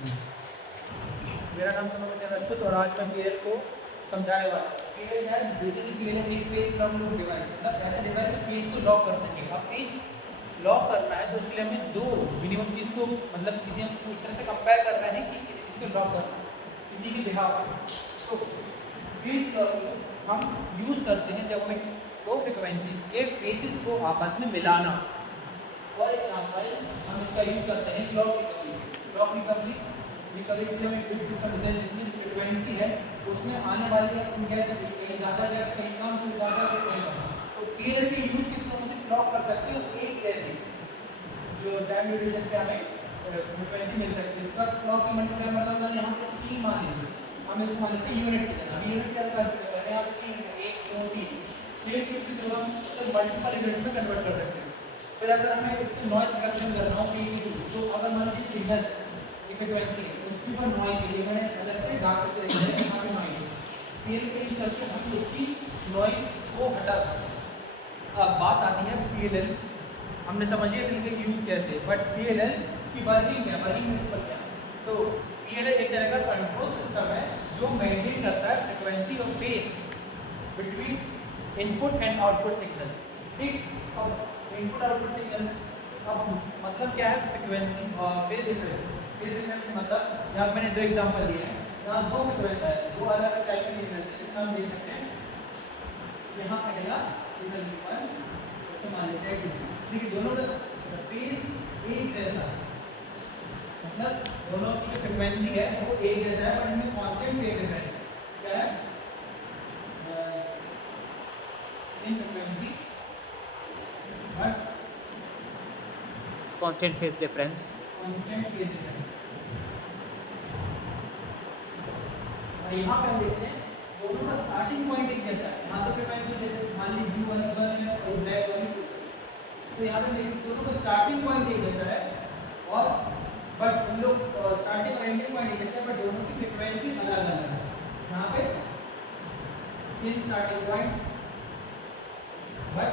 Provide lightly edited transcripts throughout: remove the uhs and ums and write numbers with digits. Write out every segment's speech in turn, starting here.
मेरा नाम सोनम राजपूत और आज मैं पीएल को समझाने वाला हूँ। पीएल है बेसिकली पीएल एक पेज लॉक लूप डिवाइस, मतलब ऐसा डिवाइस जो पेज को लॉक कर सके। अब पेज लॉक करना है तो उसके लिए हमें दो मिनिमम चीज़ को, मतलब किसी हम एक तरह से कंपेयर कर रहे हैं कि किसी चीज़ को लॉक करना है किसी के बिहाफ पे। तो पेज लॉक हम यूज़ करते हैं जब हमें दो फ्रिक्वेंसी के फेसेस को आपस में मिलाना। फॉर एग्जाम्पल हम इसका यूज़ करते हैं क्लॉक रिकवरी के लिए हम एक सिस्टम देते हैं जिसकी फ्रिक्वेंसी है उसमें आने वाली कहीं ज़्यादा गया कहीं कम, फिर ज़्यादा फिर कहीं कम। तो पीरियड के यूज़ के थ्रू हम उसे क्लॉक कर सकते हैं एक जैसी जो टाइम ड्यूरेशन पे हमें फ्रिक्वेंसी मिल सकती है। इसका क्लॉक की मल्टीप्लाई मतलब मैंने यहाँ पे 3 मान ली, हम इसको मान लेते हैं यूनिट की जगह। हम यूनिट क्या कंसीडर कर रहे हैं, यहाँ पे 3 1 2 3 3 के थ्रू हम उसे मल्टीपल यूनिट में कन्वर्ट कर सकते हैं। फिर अगर हमें इसकी नॉइज रिडक्शन करना हो तो अगर मान लीजिए सिग्नल की फ्रिक्वेंसी है उसके ऊपर नॉइज है, मैंने अलग से डार्क करके रखा है यहाँ पे नॉइज पीएल के यूज करके हम उसकी नॉइज को हटा सकते। अब बात आती है पीएलएल। हमने समझिए पीएलएल की यूज़ कैसे, बट पीएलएल की वर्किंग क्या, वर्किंग प्रिंसिपल क्या। तो पीएलएल एक तरह का कंट्रोल सिस्टम है जो मेंटेन करता है फ्रिक्वेंसी और phase between input and output signals. ठीक, अब इनपुट आउटपुट सिग्नल्स अब मतलब क्या है, फ्रिक्वेंसी और फेज डिफरेंस। फेज डिफरेंस मतलब यहाँ मैंने दो एग्जांपल दिए हैं, यहाँ दो फ्रिक्वेंसी है, दो अलग अलग टाइप के सिग्नल्स हैं। इसका हम देख सकते हैं यहाँ पहला सिग्नल V1 से मान लेते हैं 2। देखिए दोनों का फेज एक जैसा, मतलब दोनों की जो फ्रिक्वेंसी है वो एक जैसा है, बट इनमें कांस्टेंट फेज डिफरेंस है। क्या है, same frequency but constant phase difference. Constant phase difference. और यहाँ पे हम देखते हैं दोनों का स्टार्टिंग पॉइंट एक जैसा है। यहाँ तो फ्रिक्वेंसी जैसे मान ली ब्लू वाली 1 है और ब्लैक वाली 2, तो यहाँ पे देखिए दोनों का स्टार्टिंग पॉइंट एक जैसा है, और बट उन लोग स्टार्टिंग और एंडिंग पॉइंट एक जैसा है, बट दोनों की फ्रिक्वेंसी अलग अलग है। यहाँ पे same starting point but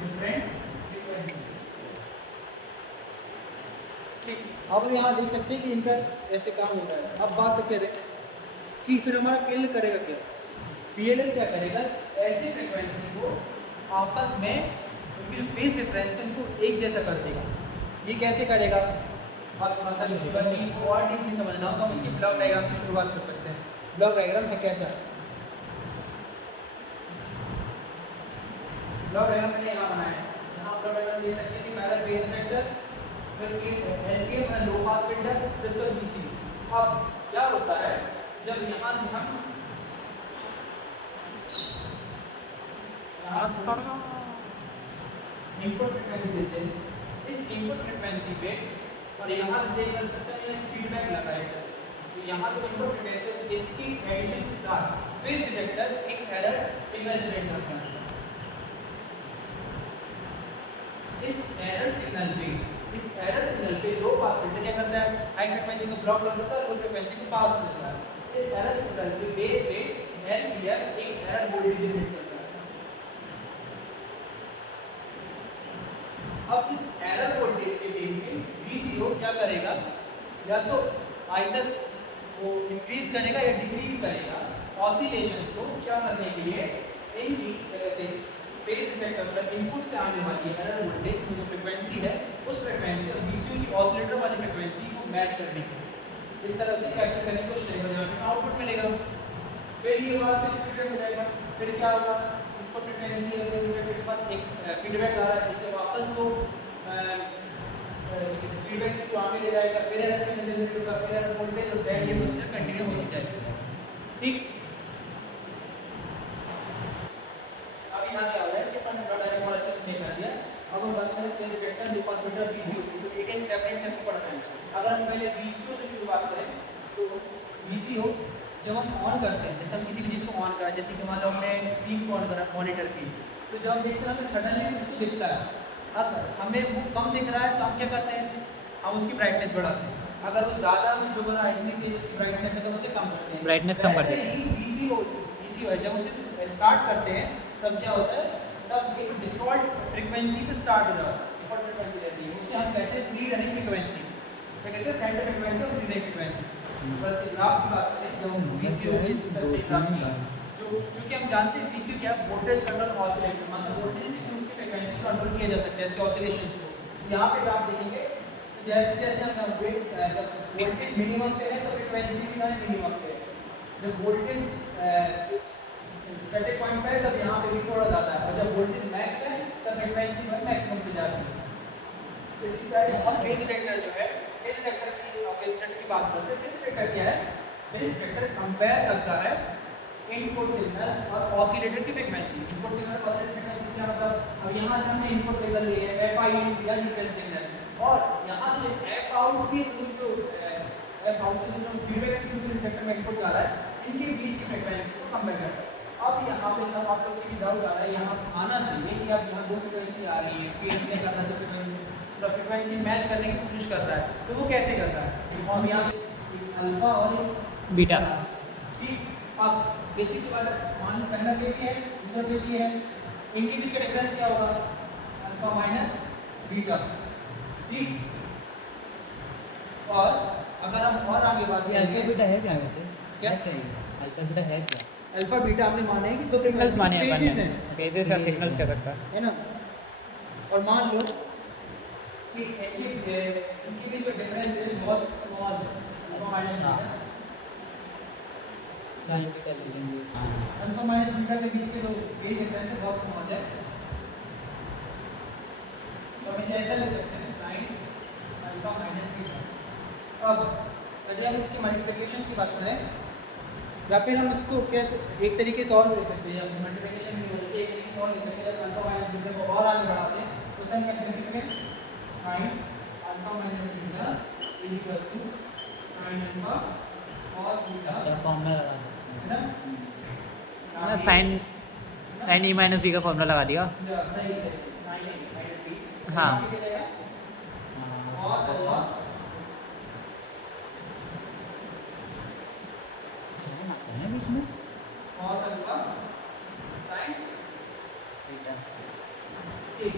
different frequency. ठीक, अब यहाँ देख सकते हैं कि इनका ऐसे काम हो रहा है। अब बात करें कि फिर हमारा पीएलएल करेगा क्या। पीएलएल क्या करेगा, ऐसे फ्रीक्वेंसी को आपस में उनकी फेज डिफरेंस उनको एक जैसा कर देगा। ये कैसे करेगा, अब मतलब इसी वर्किंग को और डीपली समझना हो तो हम इसकी ब्लॉक डायग्राम से शुरुआत कर सकते हैं। ब्लॉक डायग्राम है कैसा, ब्लॉक डायग्राम मैंने यहाँ बनाया है। यहाँ ब्लॉक डायग्राम देख सकते हैं कि पहला फेज डिटेक्टर, फिर एलटीएम लो पास फिल्टर, फिर इसका बीसी। अब क्या होता है जब यहाँ से हम इनपुट फ्रीक्वेंसी देते हैं, इस इनपुट फ्रीक्वेंसी पे और यहाँ से देख कर सकते हैं फीडबैक लगा है। तो यहाँ तो इनपुट फ्रीक्वेंसी इसकी एडिशन के साथ फेज डिटेक्टर एक एरर सिग्नल जनरेट करता है। इस एरर सिग्नल पे लो पास फिल्टर क्या करता है, हाई फ्रीक्वेंसी को ब्लॉक कर देता है, लो फ्रीक्वेंसी को पास कर देता है। इस एरर सिग्नल पे बेस पे एल क्लियर एक एरर वोल्टेज जनरेट करता है। अब इस एरर वोल्टेज के बेस पे VCO क्या करेगा, या तो आइदर वो इंक्रीज करेगा या डिक्रीज करेगा ऑसिलेशंस को क्या करने के लिए, इनकी फेज डिटेक्टर मतलब इनपुट से आने वाली एरर वोल्टेज जो फ्रीक्वेंसी है उस फ्रीक्वेंसी और VCO की ऑसिलेटर वाली फ्रीक्वेंसी को मैच करने के लिए इस तरह से कैप्चर करने की कोशिश करेगा, आउटपुट मिलेगा। फिर ये बात फिर फीडबैक हो जाएगा। फिर क्या होगा, इनपुट फ्रीक्वेंसी है, फिर के पास एक फीडबैक आ रहा है, इससे वापस वो फीडबैक को आगे ले जाएगा, फिर एरर सिग्नल जनरेट होगा, फिर एरर वोल्टेज और दैट ये प्रोसीजर कंटिन्यू होती जाएगी। ठीक, अब यहाँ क्या हो रहा है कि अपन ब्लॉक डायग्राम और अच्छे से देख दिया। अब हम बात करें फेज डिटेक्टर, लो पास फिल्टर, VCO की, तो एक एक सेपरेट करके पढ़ना है। अगर हम पहले VCO से शुरुआत करें तो VCO जब हम ऑन करते हैं, जैसे हम किसी भी चीज़ को ऑन करा, जैसे कि मान लो हमने स्क्रीन को ऑन करा मॉनिटर की, तो जब हम देखते हैं हमें सडनली कुछ तो दिखता है। अब हमें वो कम दिख रहा है तो हम क्या करते हैं, हम उसकी ब्राइटनेस बढ़ाते हैं। अगर वो ज़्यादा हमें चुभ रहा है, इतनी तेज उसकी ब्राइटनेस है तो उसे कम करते हैं। ब्राइटनेस कम कर देते हैं। वैसे ही VCO है, जब उसे स्टार्ट करते हैं तब क्या होता है, तब एक डिफ़ॉल्ट फ्रीक्वेंसी पे स्टार्ट हो जाता है। डिफ़ॉल्ट फ्रीक्वेंसी रहती है, उसे हम कहते हैं फ्री फ्री रनिंग फ्रीक्वेंसी, क्या कहते हैं सेंटर फ्रीक्वेंसी और फ्री रनिंग फ्रीक्वेंसी। बस ग्राफ की बात करें जो VCO की जो क्योंकि हम जानते हैं VCO क्या है, वोल्टेज कंट्रोल ऑसिलेटर, मतलब वोल्टेज की उसकी फ्रीक्वेंसी कंट्रोल किया जा सकता है इसके ऑसिलेशंस को। यहाँ पे आप देखेंगे जैसे जैसे हम जब वोल्टेज मिनिमम पे है तो फ्रीक्वेंसी भी मिनिमम पे है, जब वोल्टेज स्टैटिक पॉइंट पे है तब यहाँ पे भी थोड़ा ज़्यादा है, और जब वोल्टेज मैक्स है तब फ्रीक्वेंसी मैक्सिमम पे जाती है। इसी तरह अब फेज डिटेक्टर जो है, फेज डिटेक्टर की बात करते हैं। फेज डिटेक्टर क्या है? फेज डिटेक्टर कंपेयर करता है इनपुट सिग्नल्स और ऑसिलेटर की फ्रीक्वेंसी। इनपुट सिग्नल और ऑसिलेटर फ्रीक्वेंसी क्या मतलब, अब यहाँ से हमने इनपुट सिग्नल लिए है FIN या डिफरेंस सिग्नल, और यहाँ से F आउट की जो F आउट से जो फीडबैक की जो डिटेक्टर में इनपुट आ रहा है, इनके बीच की फ्रीक्वेंसी को कंपेयर करता है। अब यहाँ पे सब आप लोग की डाउट आ रहा है, यहाँ आना चाहिए कि अब यहाँ दो फ्रीक्वेंसी आ रही है, PN क्या कर रहा है, तो फ्रीक्वेंसी मैच करने की कोशिश कर रहा है, तो वो कैसे कर रहा है? और यहाँ पे अल्फा और बीटा, ठीक। अब बेसिक बात मान लो पहला फेज ये है, दूसरा फेज ये है, इनके बीच का डिफरेंस क्या होगा? अल्फा माइनस बीटा, ठीक। और अगर हम और आगे बात करें, अल्फा बीटा है क्या वैसे? क्या अल्फा बीटा है क्या? अल्फा बीटा हमने माने हैं कि दो सिग्नल्स माने हैं, फेजेस हैं, फेजेस या सिग्नल्स कह सकता है ना। और मान लो कि इनके बीच का डिफरेंस है बहुत स्मॉल, अच्छा, साइन बीटा ले लेंगे। अल्फा माइनस बीटा के बीच के जो फेज डिफरेंस है बहुत स्मॉल है, तो हम इसे ऐसा ले सकते हैं साइन अल्फा माइनस बीटा। अब यदि हम इसकी मल्टीप्लिकेशन की बात करें, या फिर हम इसको कैसे एक तरीके से और लिख सकते हैं, या मल्टीप्लिकेशन नहीं होनी चाहिए, एक तरीके से और लिख सकते हैं। जब अल्फा माइनस बीटा को और आगे बढ़ाते हैं तो हम क्या लिख सकते हैं? Sine alpha minus beta is equals to sine alpha cos beta. अच्छा, फॉर्मूला लगा है ना, दिया, साइन ए माइनस बी का फॉर्मूला लगा दिया। सही साइन ए माइनस बी। हाँ, cos अल्फा है बीच में cos अल्फा sin बीटा, ठीक।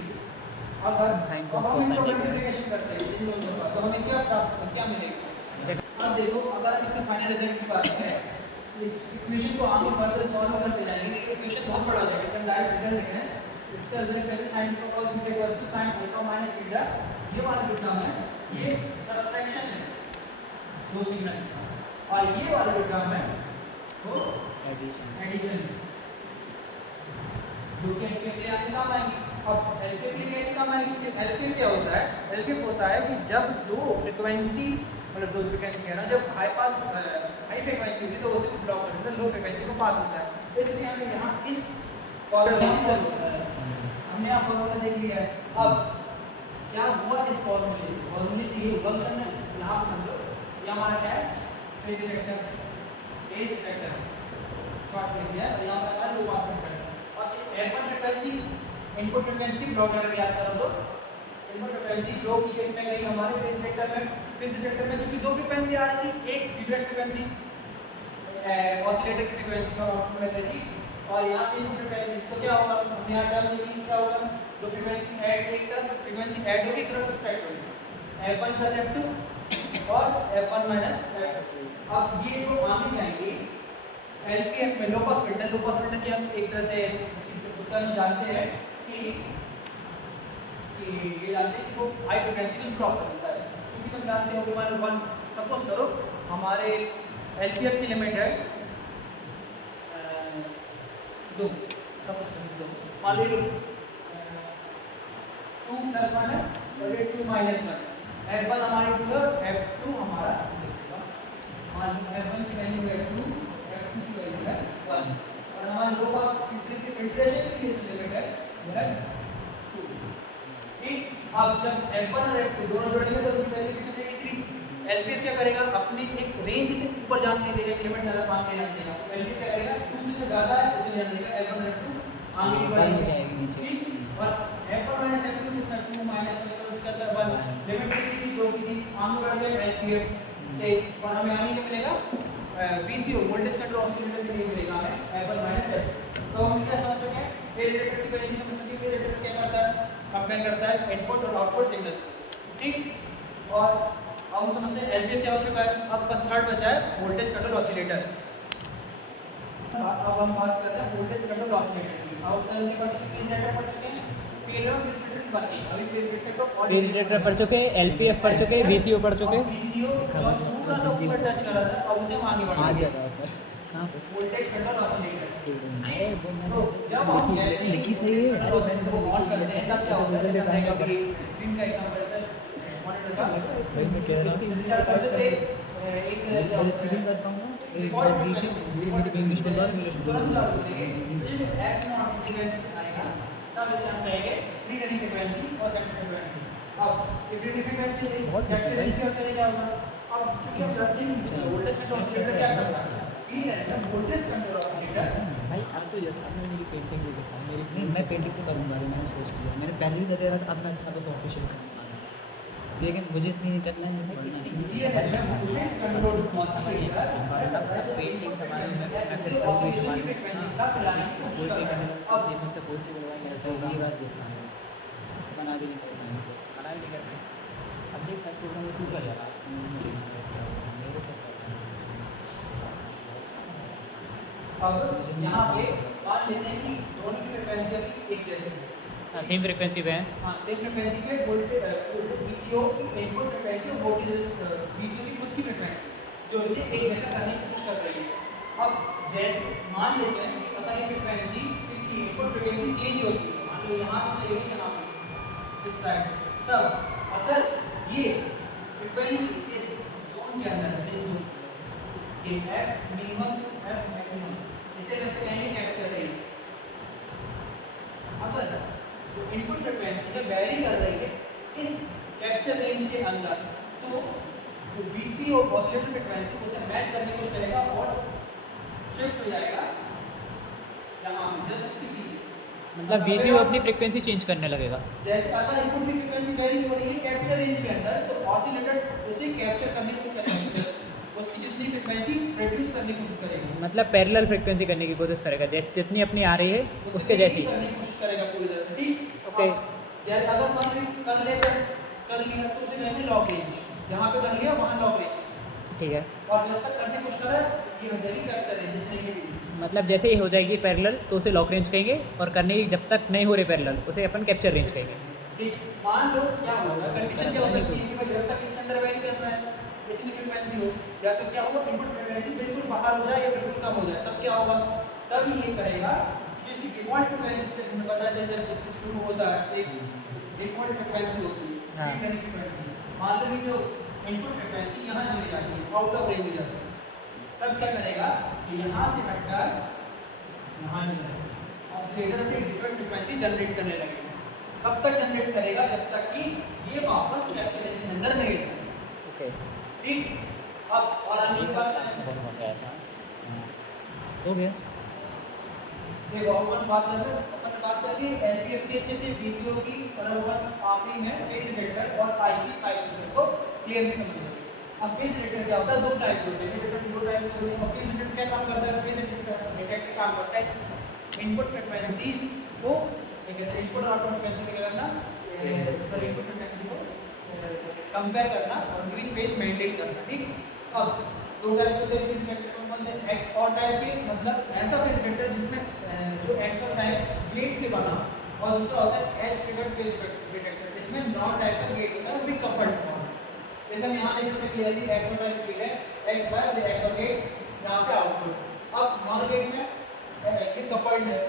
अगर sin अब cos हम cosine इनको theta। मल्टीप्लिकेशन करते हैं इन दोनों का, तो हमें क्या मिलेगा? अब देखो, अगर हम इसका फाइनल रिजल्ट की बात करें, इस इक्वेशन को आगे फर्दर सॉल्व करते जाएंगे, ये इक्वेशन बहुत बड़ा हो जाएगा। हम डायरेक्ट रिजल्ट लिख रहे हैं, इसका रिजल्ट पहले sin alpha cos beta equals to sin alpha minus beta, ये वाला जो टर्म है ये सबट्रैक्शन है दो सिग्नल्स का, और ये वाला जो टर्म है वो एडिशन, जो कि एलपीएफ के लिए काम आएंगे। अब एलपीएफ के लिए कैसे काम आएंगे? एलपीएफ क्या होता है? एलपीएफ होता है कि जब दो फ्रीक्वेंसी, मतलब दो फ्रीक्वेंसी कह रहा हूँ, जब हाई पास हाई फ्रीक्वेंसी होती है तो उसे ब्लॉक कर देता है, लो फ्रीक्वेंसी को पास होता है। इसलिए हमें यहाँ इस हमने यहाँ फॉर्मूला देख लिया है। अब क्या हुआ इस फॉर्मूले से ये वर्क करना है, यहाँ पर समझो, ये हमारा क्या है? फेज डिटेक्टर शॉर्ट लिख दिया, और यहाँ पर लो पास डिटेक्टर, और F1 frequency input frequency block अगर याद करो तो इनपुट फ्रीक्वेंसी जो कि इसमें गई हमारे फेज डिटेक्टर में जो कि दो फ्रीक्वेंसी आ रही थी, एक फीडबैक फ्रीक्वेंसी ऑसिलेटर की फ्रीक्वेंसी का आउटपुट में गई थी, और यहाँ से इनपुट फ्रीक्वेंसी, तो क्या होगा? हमने यहाँ टर्म लिखी, क्या होगा? दो फ्रीक्वेंसी ऐड, एक तरफ फ्रीक्वेंसी ऐड होगी, एक तरफ सब्ट्रैक्ट होगी, f1 प्लस f2 और f1 माइनस f2। अब ये जो आगे जाएंगे एलपीएफ में लो पास फिल्टर की हम एक तरह से उसका हम जानते हैं कि ये जानते हैं कि वो हाई फ्रीक्वेंसी को ब्लॉक कर देता है, क्योंकि तुम जानते हो कि मान लो 1 सपोज करो हमारे एलपीएफ की लिमिट है 2, सपोज करो 2, मान लो 2 प्लस 1 है और ये 2 माइनस 1, f1 हमारी 2 है, f2 हमारा मान लो f1 की वैल्यू है 2, f2 की वैल्यू है 1, और हमारे लो पास फिल्ट्रेशन की लिमिट है वो है 2, ठीक। अब जब f1 और f2 दोनों जोड़ेंगे तो उनकी वैल्यू कितनी देगी? 3। एलपीएफ क्या करेगा? अपनी एक रेंज से ऊपर जाने देगा, लिमिट ज़्यादा मांगने नहीं देगा, एलपीएफ क्या करेगा? 2 से ज़्यादा है उसे जाने देगा, f1 और f2 आगे बढ़ेंगे, ठीक। और f1 माइनस f2 कितना? 2 माइनस 1 उसके अंदर 1, लिमिट कितनी? 2 की थी, आगे बढ़ गए एलपीएफ से, और हमें आगे क्या मिलेगा? VCO वोल्टेज कंट्रोल ऑसिलेटर के लिए मिलेगा हमें f1 माइनस f2। तो हम क्या समझ चुके हैं? फेज डिटेक्टर की वैल्यू समझ चुके हैं। फेज डिटेक्टर क्या करता है? कंपेयर करता है इनपुट और आउटपुट सिग्नल्स, ठीक। और अब हम समझते हैं एलपीएफ क्या हो चुका है। अब बस थर्ड बचा है वोल्टेज कंट्रोल ऑसिलेटर। अब हम बात करते हैं वोल्टेज कंट्रोल ऑसिलेटर की। अब कल की पढ़ चुके फेज जनरेटर पढ़ चुके हैं, पीएलओ फेज जनरेटर बाकी अभी फेज जनरेटर को और फेज जनरेटर पढ़ चुके, एलपीएफ पढ़ चुके, वीसीओ पढ़ चुके। वीसीओ जो थोड़ा सा ऊपर टच कर रहा था अब उसे हम आगे बढ़ाएंगे। वोल्टेज कंट्रोल ऑसिलेटर तो जब हम जैसे लिखी सही है। को ऑन करते हैं तब क्या होता है, जैसे हमने कभी स्क्रीन का एग्जांपल लेते हैं मॉनिटर का भाई मैं कह रहा हूँ स्टार्ट करते थे एक मैं जितनी कर पाऊंगा मेरी इंग्लिश में बात इंग्लिश में तुरंत चालू करेंगे तो ये एफ नॉट फ्रीक्वेंसी आएगा तब इसे हम कहेंगे फ्रीक्वेंसी फ्रीक्वेंसी और सेंटर फ्रीक्वेंसी। अब ये फ्रीक्वेंसी फ्रीक्वेंसी कैप्चर रेशियो करेगा क्या होगा। अब क्या करते हैं वोल्टेज कंट्रोल ऑसिलेटर क्या करता है ये है ना वोल्टेज कंट्रोल ऑसिलेटर। भाई अब तो ये आपने मेरी पेंटिंग भी दिखाई मेरी नहीं मैं पेंटिंग तो करूँगा अभी मैंने सोच लिया मैंने पहले ही देखा था अब मैं अच्छा तो ऑफिशियल करने वाला हूँ लेकिन मुझे इसलिए नहीं करना है मुझे पढ़ना नहीं ये है ना वोल्टेज कंट्रोल ऑसिलेटर पेंटिंग सामान में मैं फिर ऑसिलेटरी फ्रीक्वेंसी का फैलाने की कोशिश कर रहा है। अब ये मुझसे बोलते बोलवा मेरे से ऐसा ये बात देखा है तो बना भी नहीं कर पाएंगे पढ़ाई नहीं करते। अब देख मैं प्रोग्राम शुरू कर रहा अब यहाँ पे मान लेते हैं कि दोनों की फ्रीक्वेंसी अभी एक जैसी है। हाँ सेम फ्रिक्वेंसी पे है। हाँ सेम फ्रीक्वेंसी पे वोल्टेज वीसीओ की इनपुट फ्रीक्वेंसी और वोल्टेज वीसीओ की खुद की फ्रीक्वेंसी जो इसे एक जैसा करने की कोशिश कर रही है। अब जैसे मान लेते हैं कि अगर ये फ्रीक्वेंसी इसकी इनपुट फ्रीक्वेंसी चेंज होती है मान लो यहाँ से चलेगी यहाँ पे इस साइड तब अगर ये फ्रीक्वेंसी इस जोन के अंदर है इस जोन ये एफ मिनिमम एफ मैक्सिमम इसे कैसे कहेंगे कैप्चर रेंज। अगर जो इनपुट फ्रीक्वेंसी है वैरी कर रही है इस कैप्चर रेंज के अंदर तो जो वीसीओ ऑसिलेटर फ्रीक्वेंसी उसे मैच करने की कोशिश करेगा और शिफ्ट हो जाएगा यहाँ जस्ट इसके पीछे। मतलब वीसीओ अपनी फ्रिक्वेंसी चेंज करने लगेगा। जैसे अगर इनपुट की फ्रीक्वेंसी वैरी हो रही है कैप्चर रेंज के अंदर तो ऑसिलेटर उसे कैप्चर करने की कोशिश करेगा जस्ट उसकी जितनी फ्रीक्वेंसी प्रोड्यूस करने की कोशिश करेगा मतलब पैरेलल फ्रिक्वेंसी करने की कोशिश करेगा जितनी अपनी आ रही है उसके जैसी। करने की कोशिश करेगा पूरी तरह से ठीक। ओके। जैसे अगर मान ली कर लिया तो उसे कहेंगे लॉग रेंज जहाँ पे कर लिया वहाँ लॉग रेंज ठीक है। और जब तक करने की कोशिश करे ये हो जाएगी कैप्चर रेंज जितने के बीच। मतलब जैसे ही हो जाएगी पैरेलल तो उसे लॉक रेंज कहेंगे और करने की जब तक नहीं हो रही पैरेलल उसे अपन कैप्चर रेंज कहेंगे। ठीक मान लो क्या होगा कंडीशन क्या हो सकती है कि भाई जब तक इसके अंदर वैरी करना है इतनी फ्रीक्वेंसी हो या तो क्या होगा इनपुट फ्रीक्वेंसी बिल्कुल बाहर हो जाए या बिल्कुल कम हो जाए तब क्या होगा तब ये करेगा कि इसकी डिफॉल्ट फ्रीक्वेंसी हमें पता है जब जैसे शुरू होता है एक डिफॉल्ट फ्रीक्वेंसी होती है फ्रीक्वेंसी मान लो कि जो इनपुट फ्रीक्वेंसी यहाँ चली जाती है आउट ऑफ रेंज हो जाती है तब क्या करेगा कि यहाँ से हटकर यहाँ चला ऑसिलेटर अपनी डिफरेंट फ्रीक्वेंसी जनरेट करने लगेगा। कब तक जनरेट करेगा जब तक कि ये वापस कैप्चर रेंज के अंदर नहीं जाए। ओके ठीक। अब और आगे की बात हो गया देखो अपन बात कर रहे हैं एलपीएफ के अच्छे से वीसीओ की और अपन आखिरी में फेज डिटेक्टर और आईसी आइसोलेशन को क्लियरली समझेंगे। अब फेज डिटेक्टर क्या होता है दो टाइप के होते हैं दो टाइप के होते हैं। फेज डिटेक्टर क्या काम करता है फेज डिटेक्टर काम करता है इनपुट फ्रीक्वेंसीज को क्या कहते हैं इनपुट और आउटपुट फ्रीक्वेंसी क्या करना सॉरी इनपुट फ्रीक्वेंसी को कंपेयर करना और उनकी फेज मेंटेन करना। ठीक। अब दो टाइप के होते हैं फेज डिटेक्टर कौन से एक्स और टाइप के मतलब ऐसा फेज डिटेक्टर जिसमें जो एक्स और टाइप गेट से बना और दूसरा होता है एच ट्रिगर्ड फेज डिटेक्टर इसमें नॉन टाइप का गेट होता है वो भी कपल्ड फॉर्म। जैसे हम यहाँ देख सकते हैं क्लियरली एक्स और टाइप गेट है एक्स वाई और एक्स और गेट यहाँ पे आउटपुट। अब नॉन गेट में ये कपल्ड है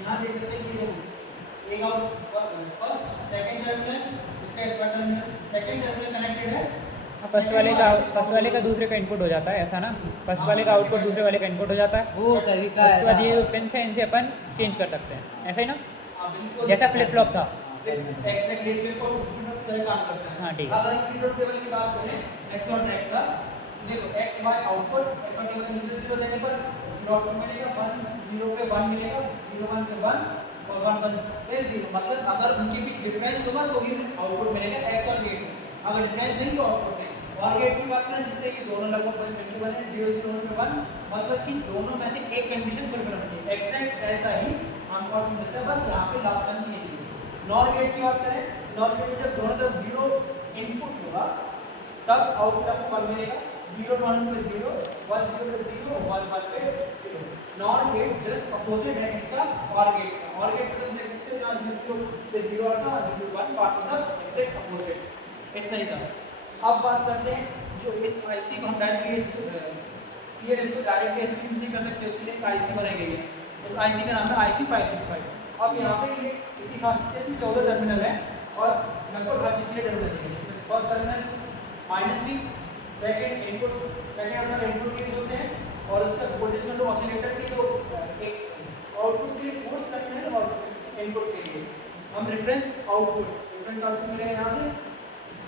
यहाँ देख सकते हैं कि एक आउट फर्स्ट सेकंड टर्मिनल इसका एक टर्मिनल सेकंड टर्मिनल कनेक्टेड है फर्स्ट वाले का दूसरे का इनपुट हो जाता है ऐसा ना। फर्स्ट वाले का आउटपुट दूसरे वाले का इनपुट हो जाता है। वो तरीका उसके बाद है ये पिन से इनसे अपन चेंज कर सकते हैं ऐसा ही ना बिल्कुल जैसा फ्लिप फ्लॉप था। एग्जैक्टली बिल्कुल तरह काम करता है। हाँ, ठीक है। अगर इनपुट टेबल की बात करें एक्स और ट्रैक का देखो एक्स वाई आउटपुट एक्स और टेबल में 0 देने पर 0 आउटपुट मिलेगा 1 0 पे 1 मिलेगा 0 1 पे 1 और 1 1 पे 0 मतलब अगर उनके बीच डिफरेंस होगा तो ही आउटपुट मिलेगा एक्स और गेट में अगर डिफरेंस नहीं तो आउटपुट नहीं। और गेट की बात करें जिससे ये दोनों लगभग मिलके बने 0 0 पे 1 मतलब कि दोनों में से एक कंडीशन फुलफिल होनी चाहिए। एग्जैक्ट ऐसा ही हमको आउटपुट मिलता है बस यहाँ पे लास्ट टाइम चेंज है। नॉर गेट की बात करें नॉर गेट में जब दोनों तरफ 0 इनपुट हो होगा तब आउटपुट आपको 1 मिलेगा, 0 1 पे 0, 1 0 पे 0, 1 1 पे 0। नॉर गेट जस्ट अपोजिट है इसका और गेट का। और गेट में देख सकते हो यहाँ 0 पे 0 आता है, 0 1, बाकी सब एग्जैक्ट अपोजिट, इतना ही था। अब बात करते हैं जो इस आईसी को हम डायरेक्टली क्लियर इनको डायरेक्टली ऐसे यूज नहीं कर सकते, उसके लिए एक आईसी बनाई गई है। उस आईसी का नाम है IC 565। अब यहाँ पे ये इसी खासियत से 14 टर्मिनल है और लगभग हर चीज़ के लिए टर्मिनल है। जिसमें first terminal -V, second input, second अपना इनपुट के लिए होते हैं और उसका वोल्टेज में ऑसिलेटर की जो एक आउटपुट के लिए फोर्थ टर्मिनल और इनपुट के लिए हम रेफरेंस आउटपुट मिले यहाँ से,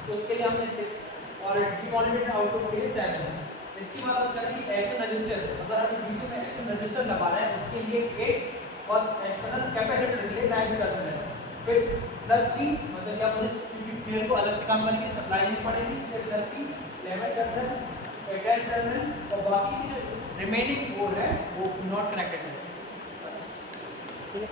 तो उसके लिए हमने 6 और डिमॉनिटर आउटपुट के लिए 7 है। इसकी बात हम करें कि एक्शन रजिस्टर, अगर हमें डीसी में एक्शन रजिस्टर लगाना है उसके लिए गेट और एक्सटर्नल कैपेसिटर के लिए 9 टर्मिनल है। फिर +V मतलब क्या बोले, क्योंकि पेयर को अलग से काम करने की सप्लाई नहीं पड़ेगी, इसलिए +V 11 टर्मिनल, 10 टर्मिनल और बाकी के जो रिमेनिंग 4 है वो नॉट कनेक्टेड है। बस ठीक है।